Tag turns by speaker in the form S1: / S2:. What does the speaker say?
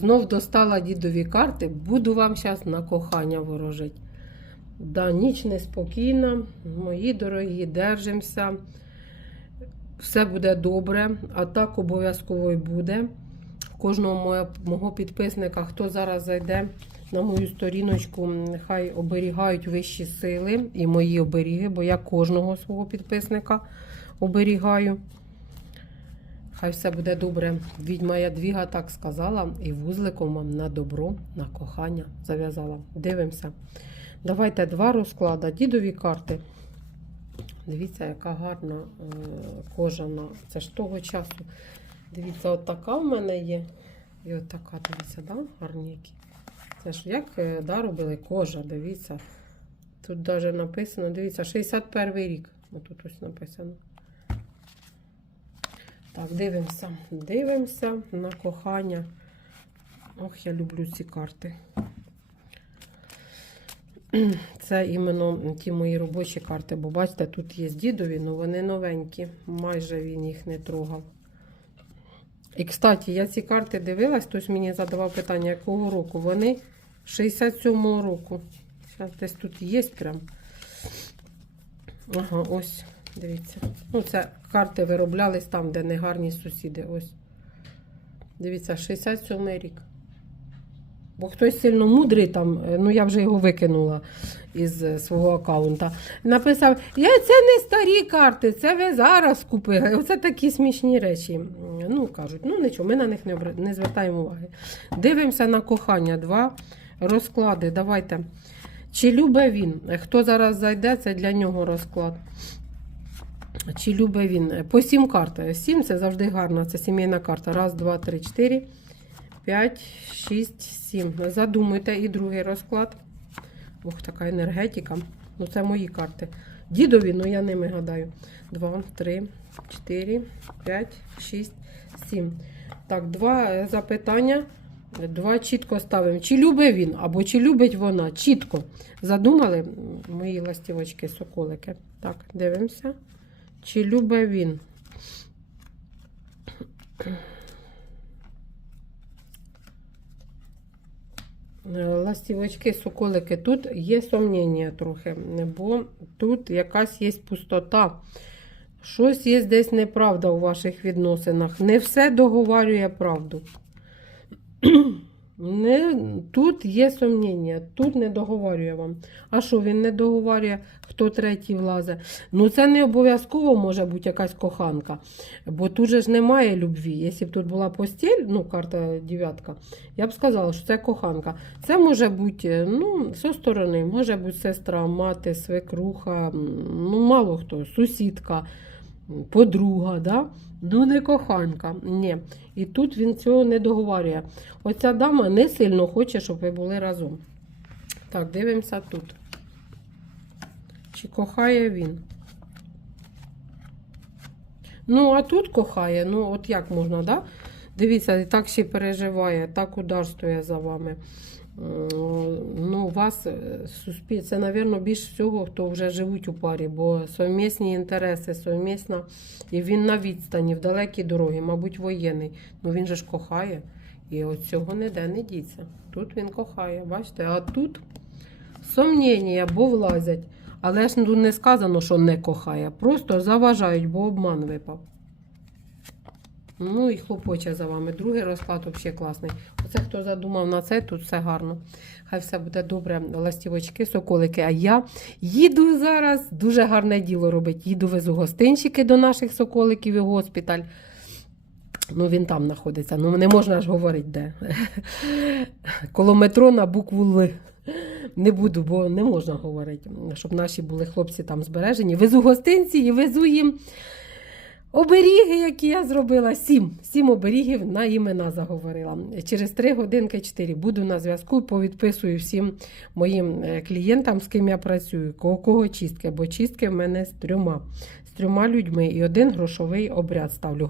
S1: Знов достала дідові карти, буду вам зараз на кохання ворожити. Да, ніч неспокійна, мої дорогі, держимося. Все буде добре, а так обов'язково й буде. Кожного моє- мого підписника, хто зараз зайде на мою сторіночку, нехай оберігають вищі сили і мої оберіги, бо я кожного свого підписника оберігаю. Хай все буде добре. Відьма Ядвіга так сказала, і вузликом вам на добро, на кохання зав'язала. Дивимося. Давайте два розклади. Дідові карти. Дивіться, яка гарна е, кожана. Це ж того часу. Дивіться, от така в мене є. І от така, дивіться, да? гарні. Це ж як е, да, робили кожа, дивіться. Тут навіть написано, дивіться, 61 рік. Отут ось написано. Так, дивимося. Дивимося на кохання. Ох, я люблю ці карти. Це іменно ті мої робочі карти, бо бачите, тут є дідові, але вони новенькі. Майже він їх не трогав. І, кстати, я ці карти дивилась, хтось мені задавав питання, якого року. Вони 67-го року. Зараз десь тут є прям. Ага, ось, дивіться. Ну, це карти вироблялись там, де не гарні сусіди. Ось. Дивіться, 67-й рік. Бо хтось сильно мудрий там, е, ну я вже його викинула із е, свого аккаунта. Написав: я це не старі карти, це ви зараз купили. Оце такі смішні речі. Ну, кажуть, ну нічого, ми на них не, обра- не звертаємо уваги. Дивимося на кохання. Два розклади. Давайте. Чи любить він? Хто зараз зайде, це для нього розклад. Чи любить він? По сім карт. Сім це завжди гарно. Це сімейна карта. Раз, два, три, чотири, п'ять, шість, сім. Задумуйте і другий розклад. Ох, така енергетика. Ну, це мої карти. Дідові, ну я ними гадаю. Два, три, чотири, п'ять, шість, сім. Так, два запитання. Два чітко ставимо. Чи любить він або чи любить вона? Чітко. Задумали мої ластівочки, соколики. Так, дивимося. Чи любить він? Ластівочки, соколики, тут є сумніння трохи, бо тут якась є пустота. Щось є десь неправда у ваших відносинах. Не все договарює правду. Не, тут є сумніння, тут не договорює вам. А що він не договорює, хто третій влазе? Ну це не обов'язково може бути якась коханка, бо тут же ж немає любві. Якщо б тут була постіль, ну карта дев'ятка, я б сказала, що це коханка. Це може бути ну, зі сторони, може бути сестра, мати, свекруха, ну мало хто, сусідка, подруга, да? ну не коханка. Ні. І тут він цього не договорює. Оця дама не сильно хоче, щоб ви були разом. Так, дивимося тут. Чи кохає він? Ну, а тут кохає, ну от як можна, да? Дивіться, і так ще переживає, так ударствує за вами. Ну, у вас е, суспіль... це, мабуть, більш всього, хто вже живуть у парі, бо совмісні інтереси, совмісна, і він на відстані, в далекій дорогі, мабуть, воєнний. Ну він же ж кохає. І от цього ніде не діться. Тут він кохає, бачите, а тут сумніння, бо влазять. Але ж ну, не сказано, що не кохає. Просто заважають, бо обман випав. Ну і хлопоче за вами. Другий розклад взагалі класний. Оце хто задумав на це, тут все гарно. Хай все буде добре, ластівочки, соколики. А я їду зараз, дуже гарне діло робить. Їду везу гостинчики до наших соколиків і госпіталь. Ну, він там знаходиться. Ну, не можна ж говорити, де. Коло метро на букву Л. Не буду, бо не можна говорити, щоб наші були хлопці там збережені. Везу гостинці і везу їм оберіги, які я зробила. Сім. Сім оберігів на імена заговорила. Через три годинки чотири буду на зв'язку, повідписую всім моїм е, клієнтам, з ким я працюю, кого кого чистки, бо чистки в мене з трьома. З трьома людьми і один грошовий обряд ставлю.